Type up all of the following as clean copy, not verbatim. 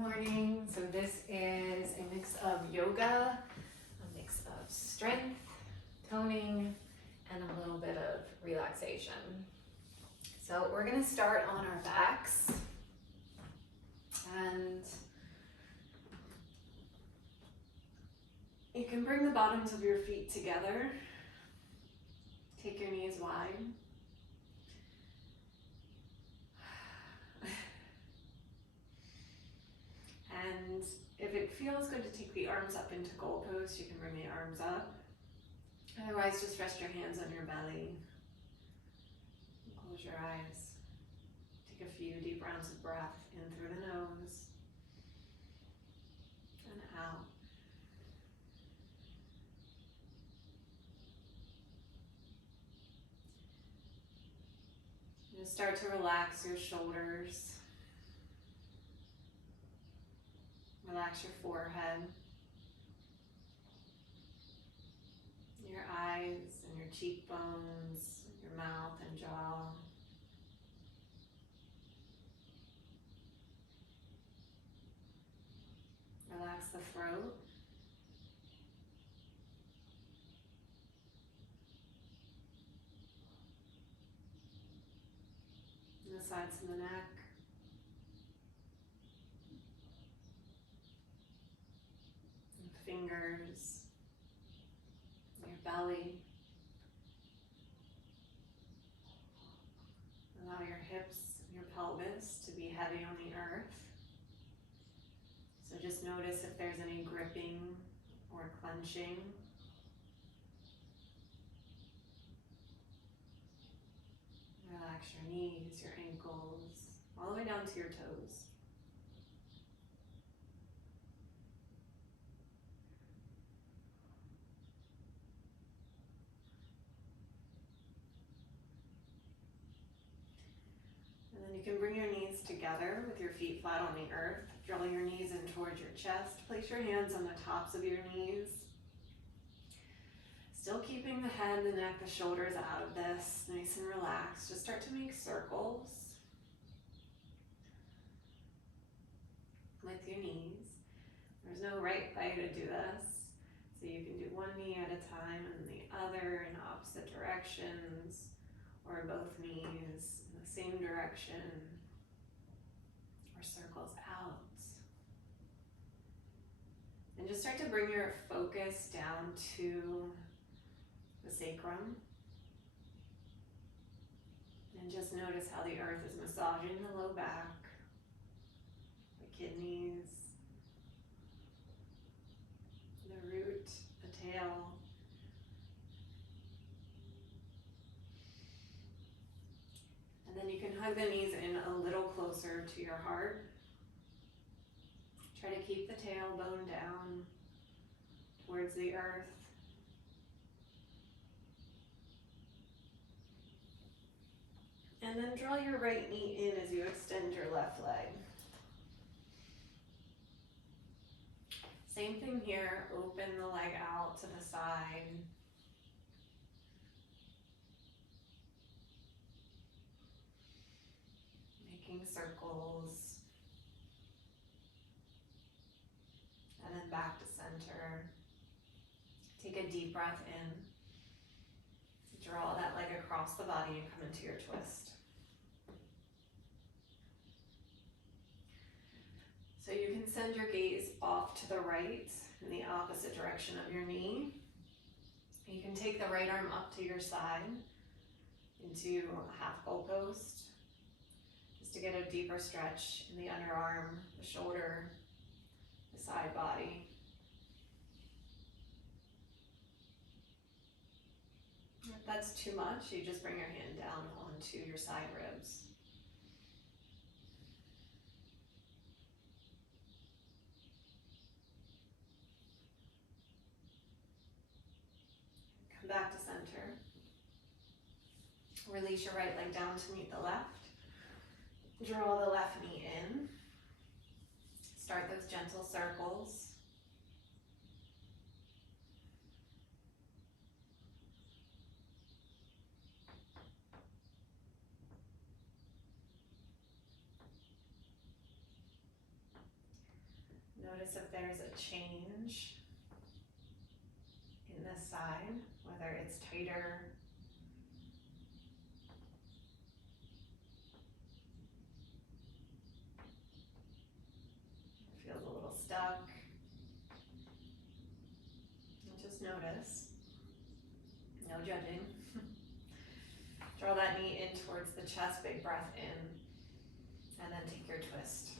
morning. So this is a mix of yoga, a mix of strength, toning, and a little bit of relaxation. So we're gonna start on our backs, and you can bring the bottoms of your feet together. Take your knees wide. And if it feels good to take the arms up into goal pose, you can bring the arms up. Otherwise, just rest your hands on your belly. Close your eyes. Take a few deep rounds of breath in through the nose and out. Just start to relax your shoulders. Relax your forehead, your eyes and your cheekbones, your mouth and jaw. Relax the throat. And the sides of the neck. Fingers, your belly. Allow your hips and your pelvis to be heavy on the earth. So just notice if there's any gripping or clenching. Relax your knees, your ankles, all the way down to your toes. You can bring your knees together with your feet flat on the earth. Draw your knees in towards your chest. Place your hands on the tops of your knees. Still keeping the head, the neck, the shoulders out of this. Nice and relaxed. Just start to make circles with your knees. There's no right way to do this. So you can do one knee at a time and the other in opposite directions, or both knees in the same direction, or circles out. And just start to bring your focus down to the sacrum. And just notice how the earth is massaging the low back, the kidneys, the root, the tail. And then you can hug the knees in a little closer to your heart. Try to keep the tailbone down towards the earth. And then draw your right knee in as you extend your left leg. Same thing here, open the leg out to the side. Making circles. And then back to center. Take a deep breath in. Draw that leg across the body and come into your twist. So you can send your gaze off to the right in the opposite direction of your knee. You can take the right arm up to your side into a half goal post, just to get a deeper stretch in the underarm, the shoulder, the side body. If that's too much, you just bring your hand down onto your side ribs. Come back to center. Release your right leg down to meet the left. Draw the left knee in. Start those gentle circles. Notice if there's a change in this side, whether it's tighter, feels a little stuck. And just notice, no judging. Draw that knee in towards the chest, big breath in, and then take your twist.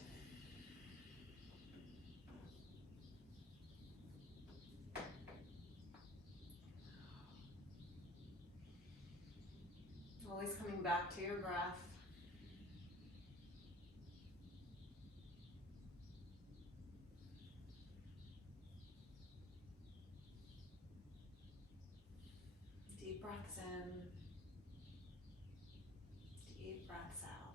Always coming back to your breath. Deep breaths in, deep breaths out.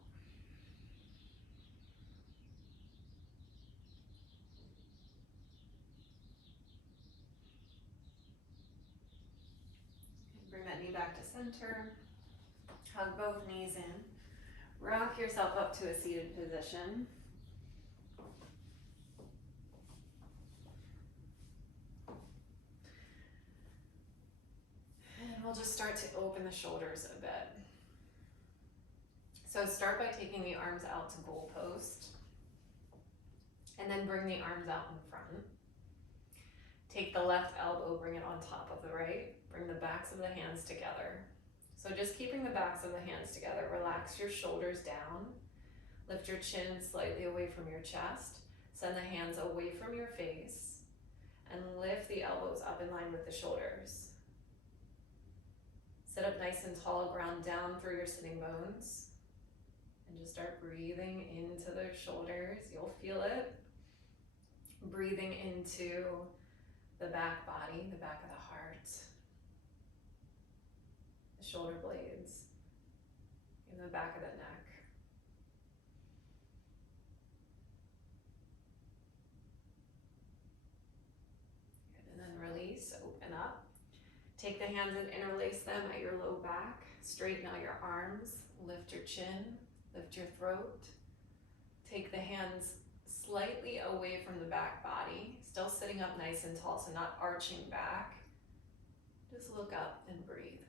Bring that knee back to center. Hug both knees in. Rock yourself up to a seated position. And we'll just start to open the shoulders a bit. So start by taking the arms out to goal post. And then bring the arms out in front. Take the left elbow, bring it on top of the right. Bring the backs of the hands together. So just keeping the backs of the hands together, relax your shoulders down. Lift your chin slightly away from your chest. Send the hands away from your face. And lift the elbows up in line with the shoulders. Sit up nice and tall, ground down through your sitting bones. And just start breathing into the shoulders. You'll feel it. Breathing into the back body, the back of the heart, the shoulder blades, in the back of the neck. Good. And then release, open up. Take the hands and interlace them at your low back. Straighten out your arms, lift your chin, lift your throat. Take the hands slightly away from the back body, still sitting up nice and tall, so not arching back. Just look up and breathe.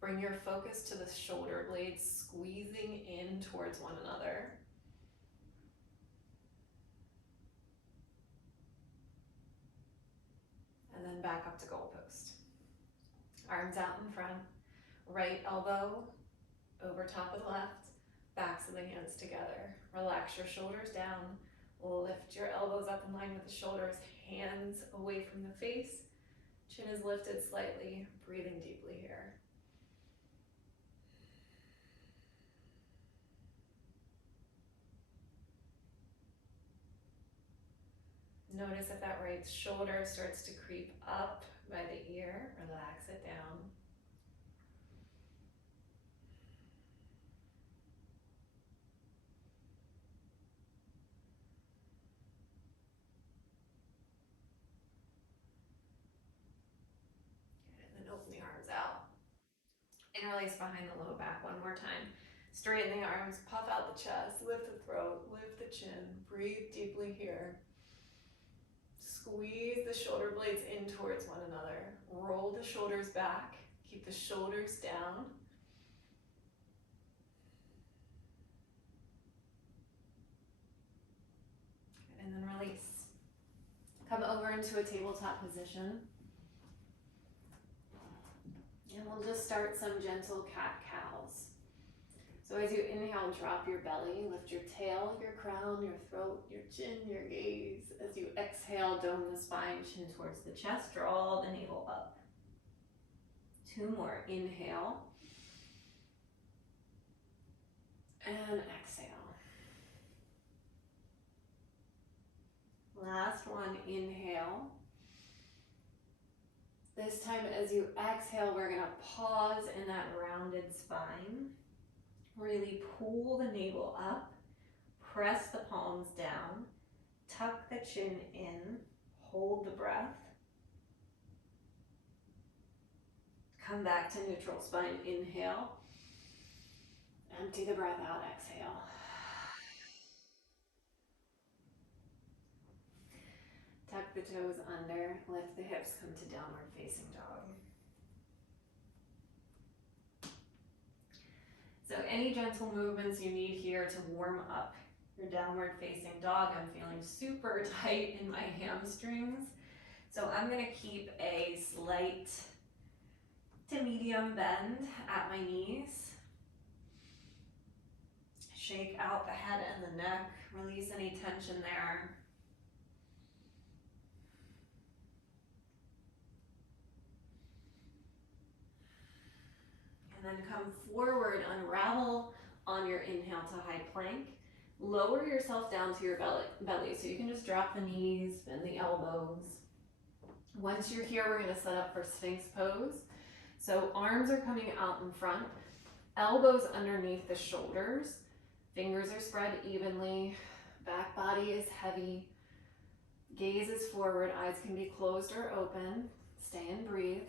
Bring your focus to the shoulder blades, squeezing in towards one another. And then back up to goal post. Arms out in front, right elbow over top of the left. Backs of the hands together. Relax your shoulders down. Lift your elbows up in line with the shoulders. Hands away from the face. Chin is lifted slightly. Breathing deeply here. Notice if that right shoulder starts to creep up by the ear. Relax it down. Open the arms out. Interlace behind the low back one more time. Straighten the arms, puff out the chest, lift the throat, lift the chin. Breathe deeply here. Squeeze the shoulder blades in towards one another. Roll the shoulders back. Keep the shoulders down. And then release. Come over into a tabletop position. And we'll just start some gentle cat-cows. So as you inhale, drop your belly, lift your tail, your crown, your throat, your chin, your gaze. As you exhale, dome the spine, chin towards the chest, draw the navel up. 2 more, inhale. And exhale. Last one, inhale. This time as you exhale, we're gonna pause in that rounded spine. Really pull the navel up, press the palms down, tuck the chin in, hold the breath. Come back to neutral spine, inhale. Empty the breath out, exhale. Tuck the toes under, lift the hips, come to downward facing dog. So any gentle movements you need here to warm up your downward facing dog. I'm feeling super tight in my hamstrings. So I'm gonna keep a slight to medium bend at my knees. Shake out the head and the neck, release any tension there. And then come forward, unravel on your inhale to high plank. Lower yourself down to your belly, so you can just drop the knees, bend the elbows. Once you're here, we're gonna set up for Sphinx pose. So arms are coming out in front, elbows underneath the shoulders, fingers are spread evenly, back body is heavy, gaze is forward, eyes can be closed or open, stay and breathe.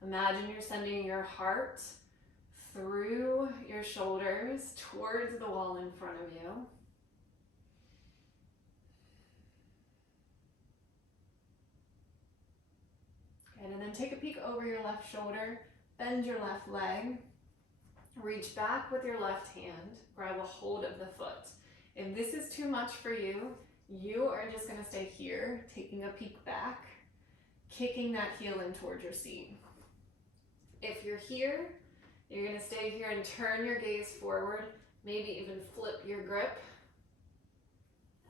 Imagine you're sending your heart through your shoulders towards the wall in front of you. Good, and then take a peek over your left shoulder, bend your left leg, reach back with your left hand, grab a hold of the foot. If this is too much for you, you are just gonna stay here, taking a peek back, kicking that heel in towards your seat. If you're here, you're gonna stay here and turn your gaze forward, maybe even flip your grip,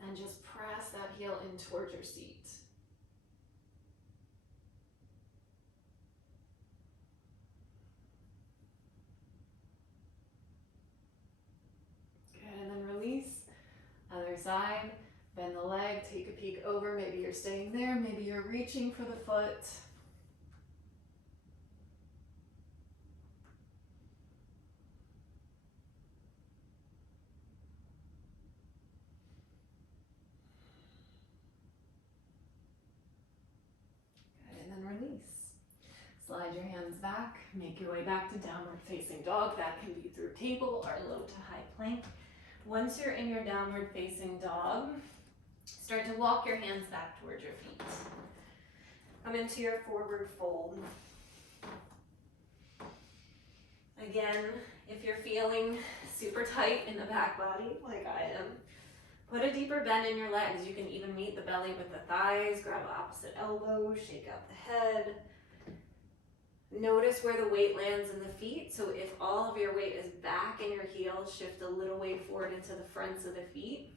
and just press that heel in towards your seat. Good, and then release, other side, bend the leg, take a peek over, maybe you're staying there, maybe you're reaching for the foot. Release. Slide your hands back, make your way back to downward facing dog. That can be through table or low to high plank. Once you're in your downward facing dog, start to walk your hands back towards your feet. Come into your forward fold. Again, if you're feeling super tight in the back body, like I am, put a deeper bend in your legs. You can even meet the belly with the thighs, grab opposite elbow, shake out the head. Notice where the weight lands in the feet. So if all of your weight is back in your heels, shift a little weight forward into the fronts of the feet.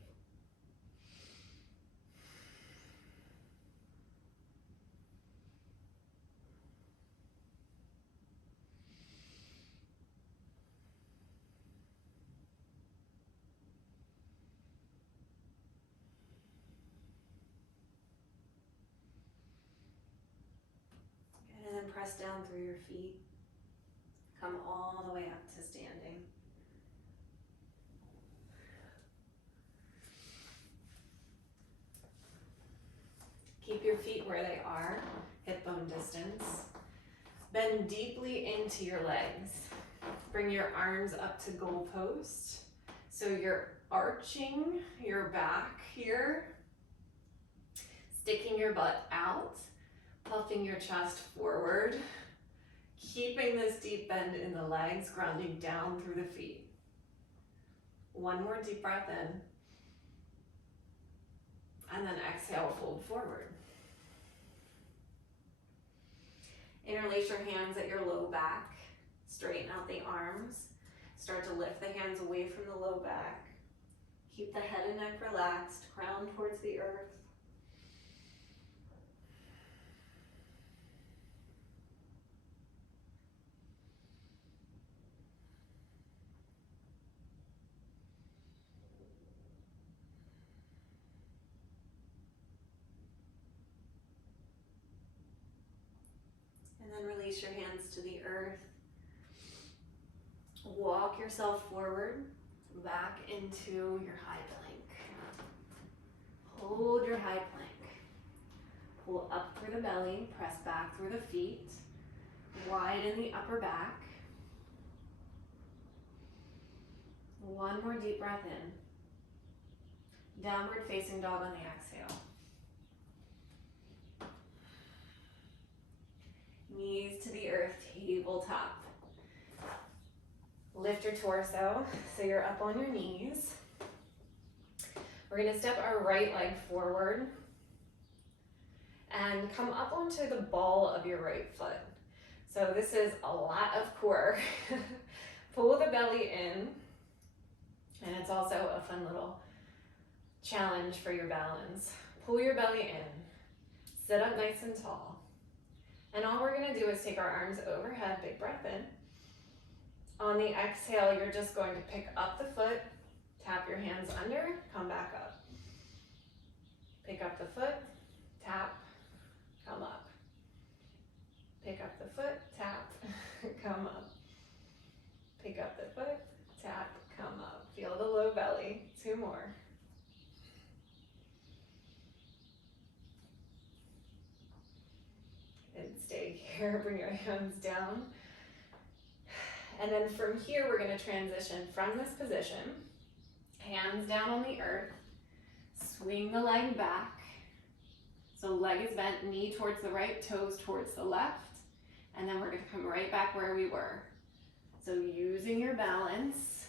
And then press down through your feet. Come all the way up to standing. Keep your feet where they are, hip bone distance. Bend deeply into your legs. Bring your arms up to goal post. So you're arching your back here, sticking your butt out, puffing your chest forward, keeping this deep bend in the legs, grounding down through the feet. One more deep breath in, and then exhale, fold forward. Interlace your hands at your low back, straighten out the arms, start to lift the hands away from the low back. Keep the head and neck relaxed, crown towards the earth. And then release your hands to the earth. Walk yourself forward, back into your high plank. Hold your high plank. Pull up through the belly, press back through the feet. Widen the upper back. One more deep breath in. Downward facing dog on the exhale. Knees to the earth, tabletop. Lift your torso so you're up on your knees. We're gonna step our right leg forward and come up onto the ball of your right foot. So this is a lot of core. Pull the belly in, and it's also a fun little challenge for your balance. Pull your belly in, sit up nice and tall. And all we're gonna do is take our arms overhead, big breath in. On the exhale, you're just going to pick up the foot, tap your hands under, come back up. Pick up the foot, tap, come up. Pick up the foot, tap, come up. Pick up the foot, tap, come up. Feel the low belly. 2 more. And stay here, bring your hands down. And then from here, we're gonna transition from this position, hands down on the earth, swing the leg back. So leg is bent, knee towards the right, toes towards the left. And then we're gonna come right back where we were. So using your balance,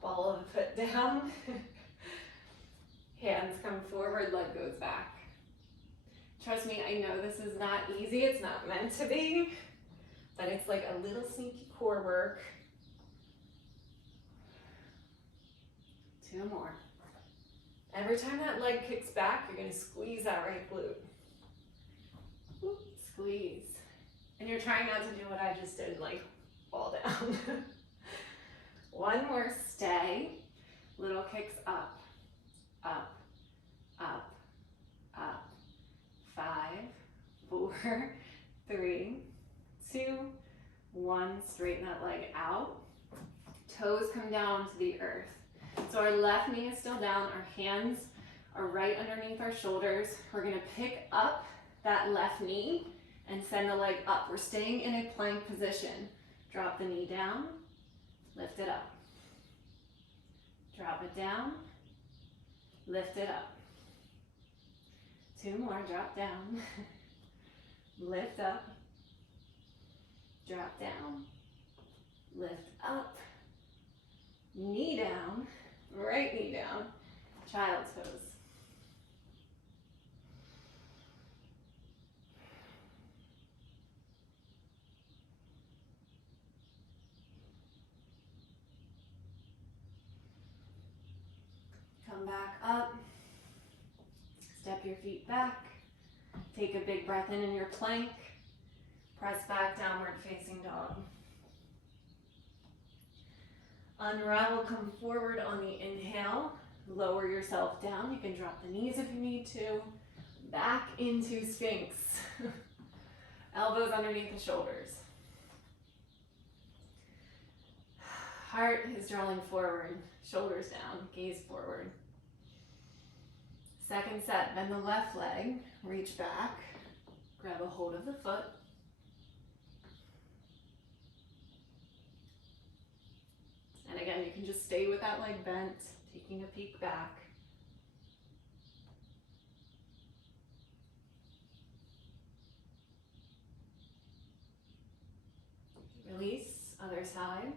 ball of the foot down, hands come forward, leg goes back. Trust me, I know this is not easy, it's not meant to be, but it's like a little sneaky core work. 2 more. Every time that leg kicks back, you're gonna squeeze that right glute. Whoop, squeeze. And you're trying not to do what I just did, like fall down. 1 more, stay. Little kicks up, up, up, up. 5, 4, 3, 2, 1. Straighten that leg out. Toes come down to the earth. So our left knee is still down. Our hands are right underneath our shoulders. We're gonna pick up that left knee and send the leg up. We're staying in a plank position. Drop the knee down, lift it up. Drop it down, lift it up. 2 more, drop down, lift up, drop down, lift up, knee down, right knee down, child's pose. Come back up. Step your feet back. Take a big breath in your plank. Press back, downward facing dog. Unravel, come forward on the inhale. Lower yourself down. You can drop the knees if you need to. Back into Sphinx. Elbows underneath the shoulders. Heart is drawing forward. Shoulders down, gaze forward. Second set, bend the left leg, reach back, grab a hold of the foot. And again, you can just stay with that leg bent, taking a peek back. Release, other side.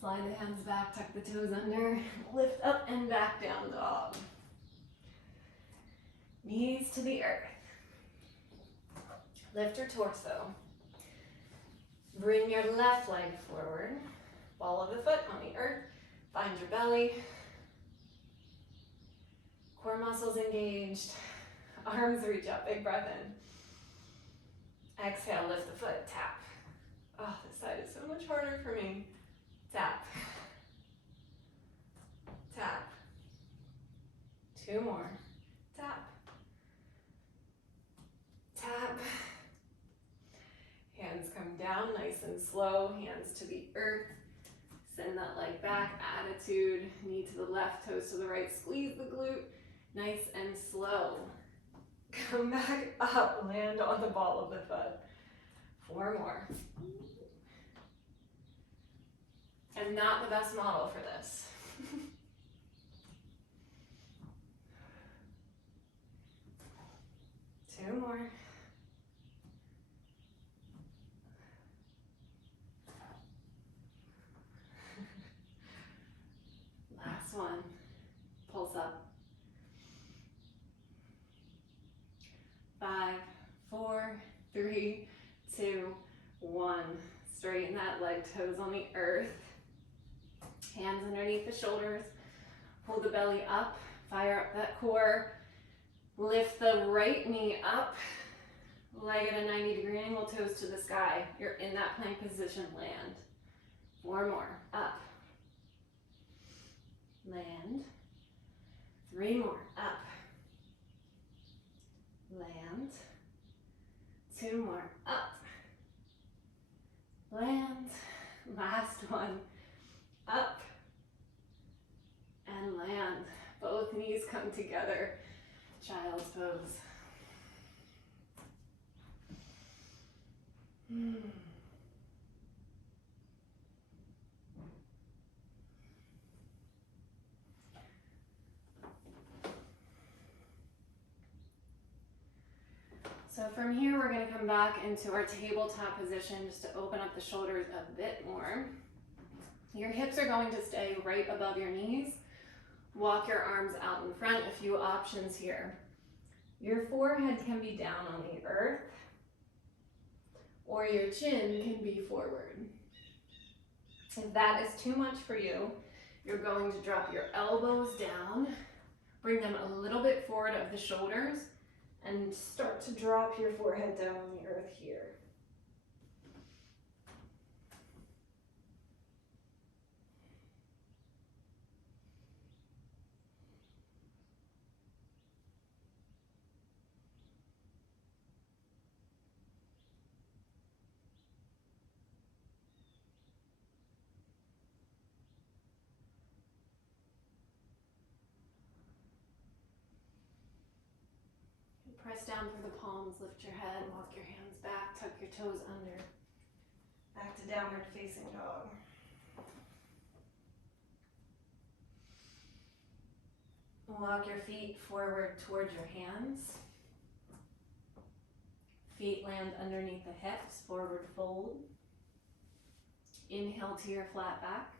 Slide the hands back, tuck the toes under, lift up and back down dog. Knees to the earth. Lift your torso. Bring your left leg forward. Ball of the foot on the earth. Find your belly. Core muscles engaged. Arms reach up, big breath in. Exhale, lift the foot, tap. Oh, this side is so much harder for me. Tap, tap, 2 more, tap, tap, hands come down nice and slow, hands to the earth, Send that leg back, attitude, knee to the left, toes to the right, squeeze the glute, nice and slow. Come back up, land on the ball of the foot. 4 more. I'm not the best model for this. 2 more. Last one. Pulse up. 5, 4, 3, 2, 1. Straighten that leg, toes on the earth. Hands underneath the shoulders. Pull the belly up. Fire up that core. Lift the right knee up. Leg at a 90-degree angle, toes to the sky. You're in that plank position, land. 4 more, up. Land. 3 more, up. Land. 2 more, up. Land. Last one, up. And land. Both knees come together. Child's pose. So from here, we're going to come back into our tabletop position just to open up the shoulders a bit more. Your hips are going to stay right above your knees. Walk your arms out in front. A few options here. Your forehead can be down on the earth, or your chin can be forward. If that is too much for you, you're going to drop your elbows down, bring them a little bit forward of the shoulders, and start to drop your forehead down on the earth here. Press down through the palms, lift your head, walk your hands back, tuck your toes under. Back to downward facing dog. Walk your feet forward towards your hands. Feet land underneath the hips, forward fold. Inhale to your flat back.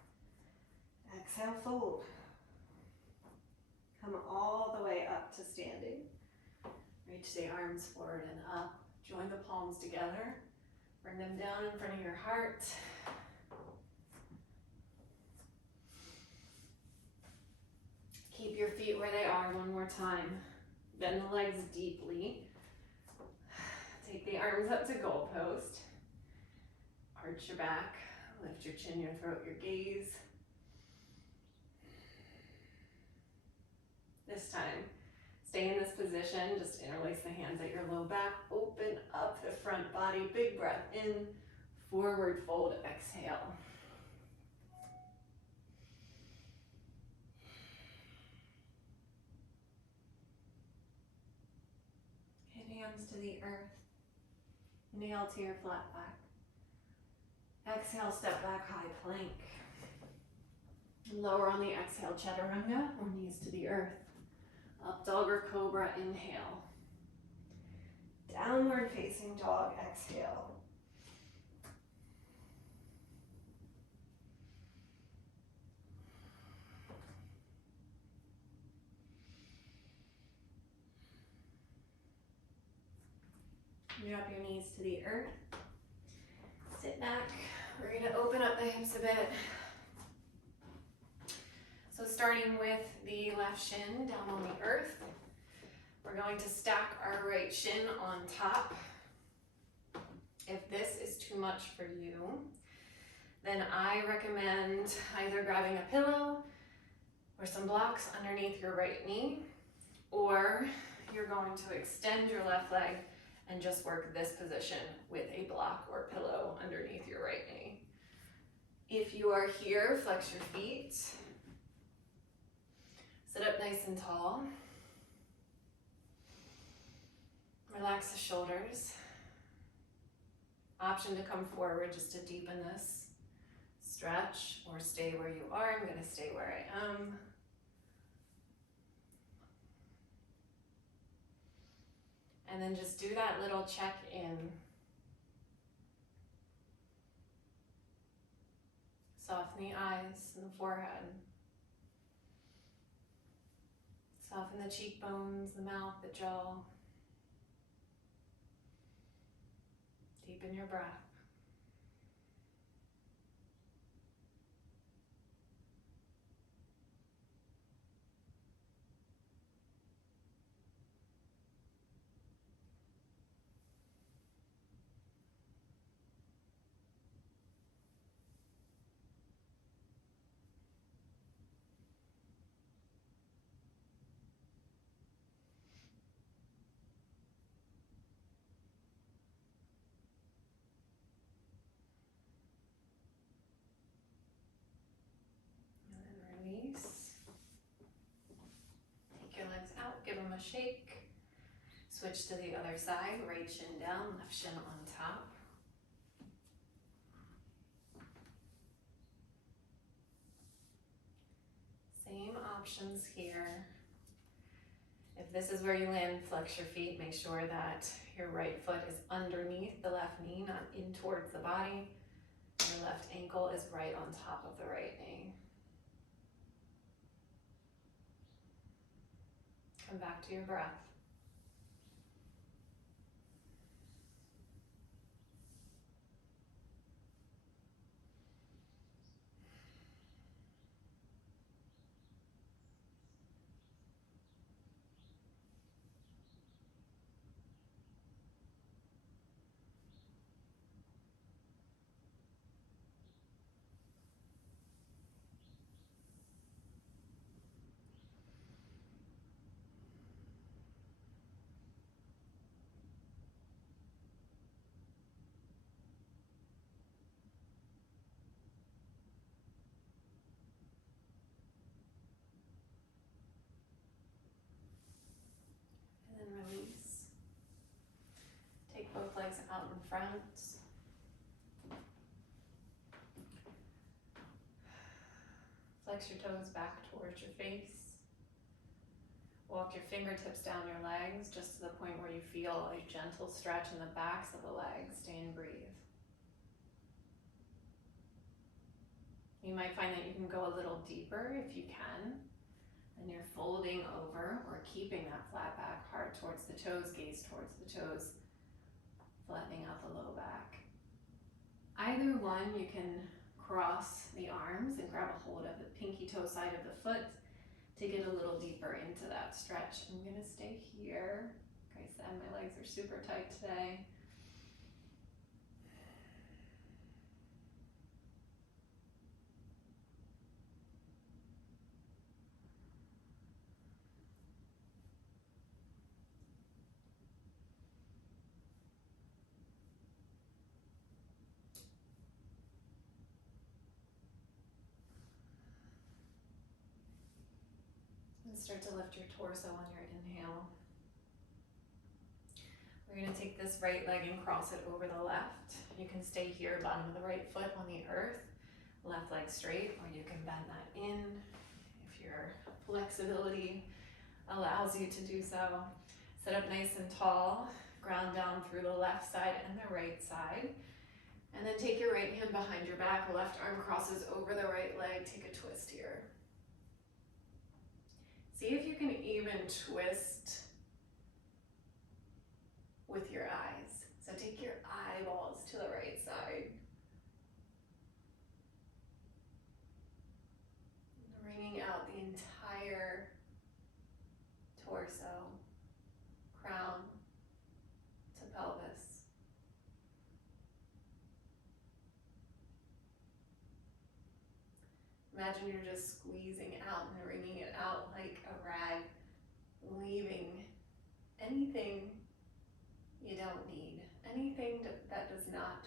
Exhale, fold. Come all the way up to standing. Reach the arms forward and up. Join the palms together. Bring them down in front of your heart. Keep your feet where they are one more time. Bend the legs deeply. Take the arms up to goal post. Arch your back. Lift your chin, your throat, your gaze. This time, stay in this position. Just interlace the hands at your low back. Open up the front body. Big breath in. Forward fold. Exhale. Hit hands to the earth. Inhale to your flat back. Exhale, step back, high plank. Lower on the exhale, chaturanga, or knees to the earth. Up dog or cobra, inhale. Downward facing dog, exhale. Drop your knees to the earth. Sit back. We're going to open up the hips a bit. So starting with the left shin down on the earth, we're going to stack our right shin on top. If this is too much for you, then I recommend either grabbing a pillow or some blocks underneath your right knee, or you're going to extend your left leg and just work this position with a block or pillow underneath your right knee. If you are here, flex your feet. Sit up nice and tall. Relax the shoulders. Option to come forward just to deepen this stretch, or stay where you are. I'm going to stay where I am. And then just do that little check-in. Soften the eyes and the forehead. Soften the cheekbones, the mouth, the jaw. Deepen your breath. And then release. Take your legs out, give them a shake. Switch to the other side, right shin down, left shin on top. Same options here. If this is where you land, flex your feet. Make sure that your right foot is underneath the left knee, not in towards the body. Your left ankle is right on top of the right knee. Come back to your breath. And then release. Take both legs out in front. Flex your toes back towards your face. Walk your fingertips down your legs just to the point where you feel a gentle stretch in the backs of the legs. Stay and breathe. You might find that you can go a little deeper if you can. And you're folding over or keeping that flat back, heart towards the toes, gaze towards the toes, flattening out the low back. Either one, you can cross the arms and grab a hold of the pinky toe side of the foot to get a little deeper into that stretch. I'm gonna stay here. Like I said, my legs are super tight today. And start to lift your torso on your inhale. We're going to take this right leg and cross it over the left. You can stay here, bottom of the right foot on the earth, left leg straight, or you can bend that in if your flexibility allows you to do so. Sit up nice and tall, ground down through the left side and the right side. And then take your right hand behind your back, left arm crosses over the right leg, take a twist here. See if you can even twist with your eyes. So take your eyeballs to the right side. Wringing out the entire torso, crown to pelvis. Imagine you're just squeezing out and wringing it out like a rag, leaving anything you don't need, anything that does not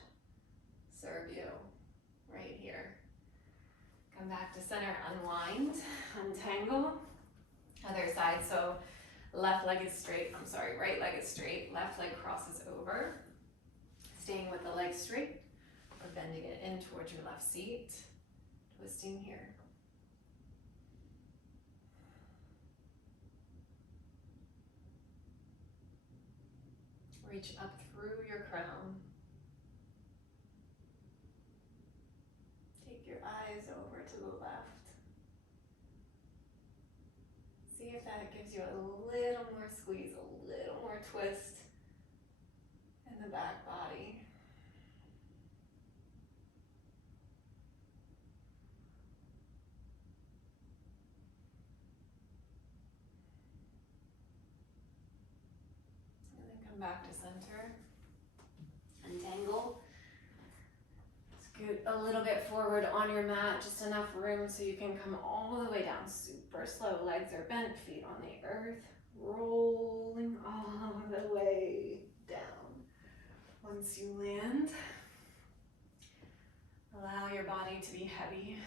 serve you right here. Come back to center, unwind, untangle. Other side, so left leg is straight, right leg is straight, left leg crosses over. Staying with the leg straight, or bending it in towards your left seat. Twisting here. Reach up through your crown. Take your eyes over to the left. See if that gives you a little more squeeze, a little more twist in the back body. And then come back to center. Untangle. Scoot a little bit forward on your mat, just enough room so you can come all the way down. Super slow, legs are bent, feet on the earth, rolling all the way down. Once you land, allow your body to be heavy,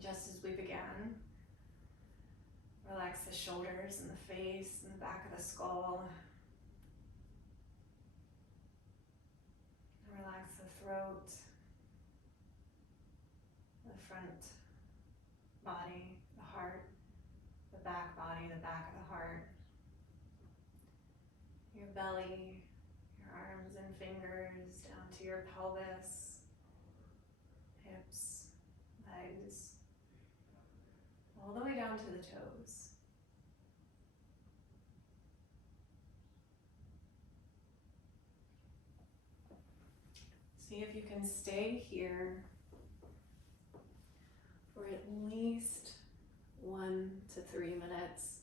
just as we began. Relax the shoulders and the face and the back of the skull. Relax the throat, the front body, the heart, the back body, the back of the heart, your belly, your arms and fingers down to your pelvis, hips, legs, all the way down to the toes. See if you can stay here for at least 1 to 3 minutes.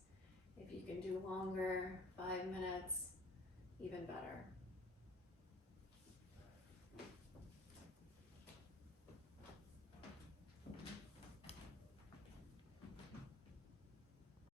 If you can do longer, 5 minutes, even better.